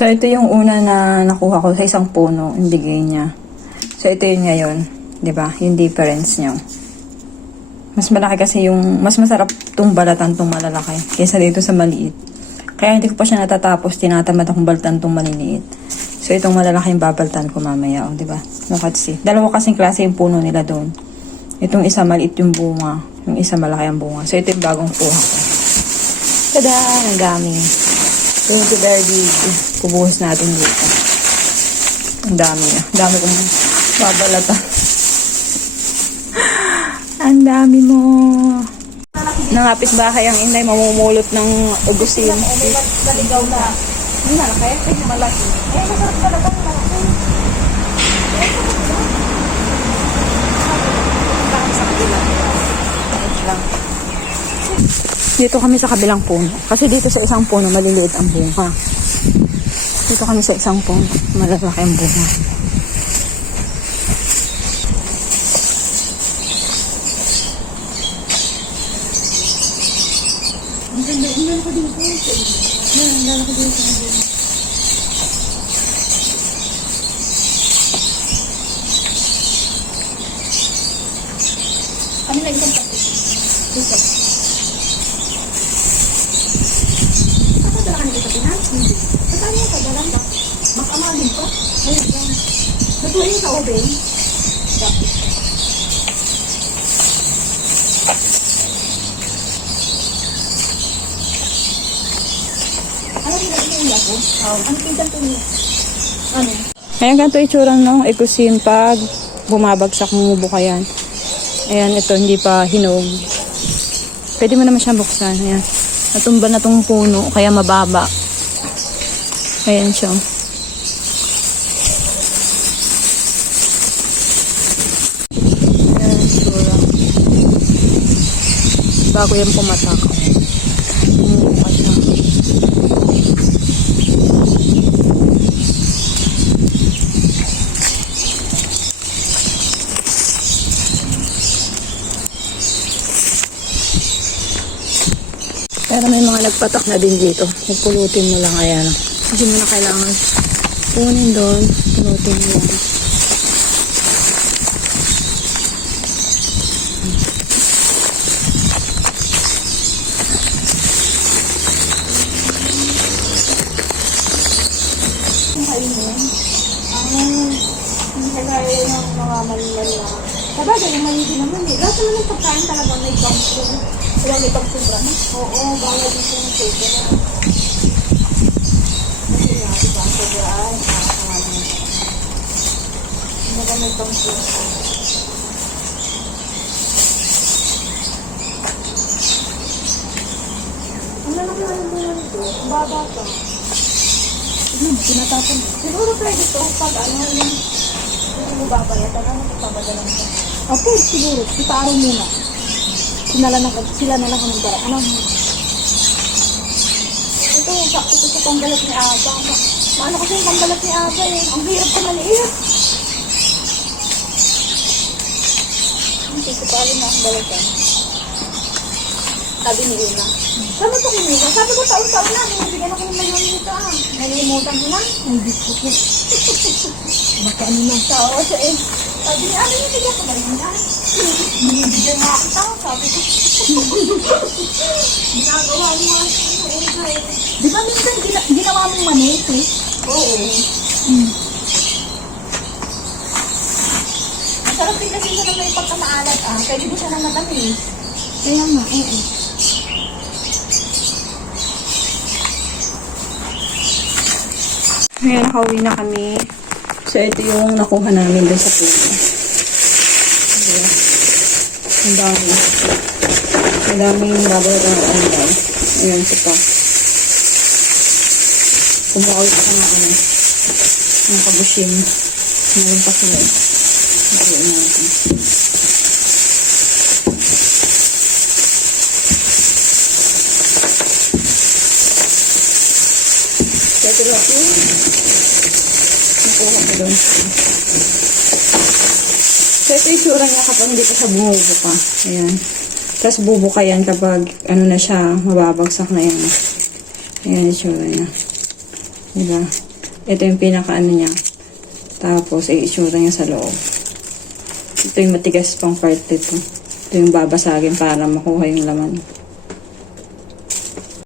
So, ito yung una na nakuha ko sa isang puno, yung bigay niya. So, ito yun ngayon. 'Di ba? Yung difference niya. Mas malaki kasi yung, mas masarap itong balatan itong malalaki kaysa dito sa maliit. Kaya hindi ko pa siya natatapos, tinatamad akong baltan itong maliliit. So, itong malalaki yung babaltan ko mamaya, oh, 'di ba? Look at see. Dalawa kasing klase yung puno nila doon. Itong isa maliit yung bunga, yung isa malaki ang bunga. So, ito yung bagong kuha ko. Tada! Ang dami. So, yung very big. Kubuhos natin dito. Ang dami na. Ang dami kong babalatan. Ang dami mo. Nangapit bahay ang inday, mamumulot ng ugusin. Naligaw na. Hindi malaki? Hindi malaki. Eh, masarap talaga malaki. Dito kami sa kabilang puno. Kasi dito sa isang puno, maliliit ang bunga. Dito kami sa isang puno, malalaki ang bunga. Ang ganda. Ang lalaki din ito. Ang lalaki din ito. Ano na isang pati? Ito. Nakadala ka na dito sa hindi. Saan yung kadalang ba? Makamagin pa? Ayun lang. Natuloy sa oven. Dapat. Ano yung naging ako? Ano pinsan ko niya? Ano? Ayan, ganito itsura ng ekusim pag bumabagsak mo buka yan. Ayan, ito hindi pa hinog. Pwede mo naman siyang buksan. Ayan. Natumba na tong puno, kaya mababa. Ayan siya. Ayan, itsura. Bago yan pumatak. Bumuka siya. Pero may mga nagpatak na din dito. Pupulutin mo lang, ayan. Hindi mo na kailangan punin doon. Pulutin mo lang. Ang kainin. Ang kagaya ng mga malilay na. Sabagay, yung malili naman eh. Lahat naman ng pagkain talaga may bangso. Walang may bangso ba na? Oo, bawal dito yung soda na. Kasi nga, diba, ang soda ay nakakawa naman. Hindi na may bangso. Ang lalaki na yung muna nito. Ang baba pa. Pinatapon. Siguro pwede ito pag ano yung hindi mo babayatan. Ano kung papadala mo? Okay, siguro. Iparo muna. Sila na lang ang magdara. Ano? Ito, sakto ito sa panggalat ni Aba. Maano kasi yung panggalat ni Aba eh. Ang hirap ka maliit. Hindi ko pala na ang balatan. Sabi ni Ina. Sabi ko kumita. Sabi ko taon-taon na. Nabigyan ako ng mayon nito ah. Nalimutan mo na. Hindi ko po. Baka ano na. Oo, siya eh. Sabi niya, ano yung bigyan ko ba rin na? Binibigyan nga kita. Sabi ko. Ginagawa mo nga. Di ba minsan ginawa mong manis eh? Oo. Masarap din kasi siya na may pagkamaalat ah. Pwede mo siya na matamis. Kaya nga, oo. Ayan, nakauwi na kami. So, ito yung nakuha namin doon sa puno. Ayan. Ang dami. Ang daming babalot ng online. Ayan, ito pa. Kumuha ko sa mga ano. Ang kabushin. Meron pa sila. Nakuha natin. Ito lang yun. Nakuha ko doon. So, ito yung tsura niya kapag hindi pa siya bumubuka. Ayan. Tapos bubuka yan kapag ano na siya, mababagsak na yan. Ayan yung tsura niya. Diba? Ito yung pinaka-ano niya. Tapos, itsura niya sa loob. Ito yung matigas pang part ito. Ito yung babasagin para makuha yung laman.